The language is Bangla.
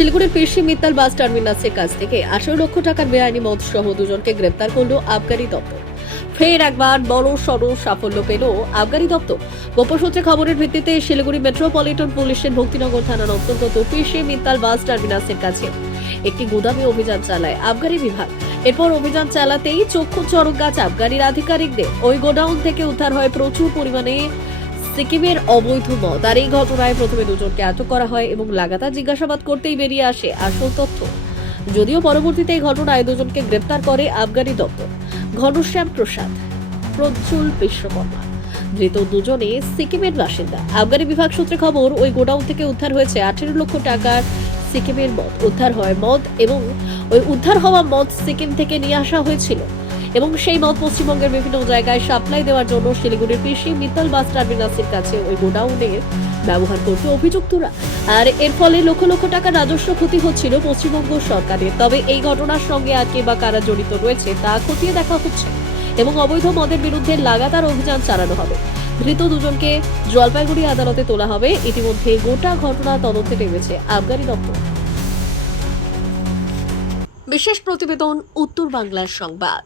শিলিগুড়ির পেশি মিত্তাল বাস টার্মিনাসের কাছ থেকে আঠারো লক্ষ টাকার বেআইনি মদ সহ দুজনকে গ্রেপ্তার করল আবগারি দপ্তর। ফের একবার বড় সড় সাফল্য পেল আবগারি দপ্তর। গোপন সূত্রে খবরের ভিত্তিতে শিলিগুড়ি মেট্রোপলিটন পুলিশের ভক্তিনগর থানার অন্তর্গত পেশি মিত্তাল বাস টার্মিনাসের কাছে একটি গুদামে অভিযান চালায় আবগারি বিভাগ। এরপর অভিযান চালাতেই চক্ষু চরক গাছ আবগারির আধিকারিকদের। ওই গোডাউন থেকে উদ্ধার হয় প্রচুর পরিমাণে সিকিমের অবৈধ মদ। আর এই ঘটনায় প্রথমে দুজনকে আটক করা হয় এবং লাগাতার জিজ্ঞাসাবাদ করতেই বেরিয়ে আসে আসল তথ্য। যদিও পরবর্তীতে এই ঘটনায় দুজনকে গ্রেপ্তার করে আবগারি দপ্তর। ঘনশ্যাম প্রসাদ, প্রজ্জ্বল বিশ্বকর্মা। ধৃত দুজনে সিকিমের বাসিন্দা। আফগানি বিভাগ সূত্রে খবর, ওই গোডাউন থেকে উদ্ধার হয়েছে আঠেরো লক্ষ টাকার সিকিমের মদ। উদ্ধার হয় মদ এবং ওই উদ্ধার হওয়া মদ সিকিম থেকে নিয়ে আসা হয়েছিল। এবং সেই মদ পশ্চিমবঙ্গের বিভিন্ন জায়গায় সাপ্লাই দেওয়ার জন্য শিলিগুড়ির কৃষি মিত্তল বাস টার্মিনাসের কাছে ওই গোডাউনের ব্যবহার করতে অভিযুক্তরা। আর এর ফলে লক্ষ লক্ষ টাকা রাজস্ব ক্ষতি হচ্ছিল পশ্চিমবঙ্গ সরকারের। তবে এই ঘটনার সঙ্গে আর কে বা কারা জড়িত রয়েছে তা খতিয়ে দেখা হচ্ছে এবং অবৈধ মদের বিরুদ্ধে লাগাতার অভিযান চালানো হবে। ধৃত দুজনকে জলপাইগুড়ি আদালতে তোলা হবে। ইতিমধ্যে গোটা ঘটনা তদন্তে নেমেছে। আবগারি দপ্তর। বিশেষ প্রতিবেদন উত্তর বাংলার সংবাদ।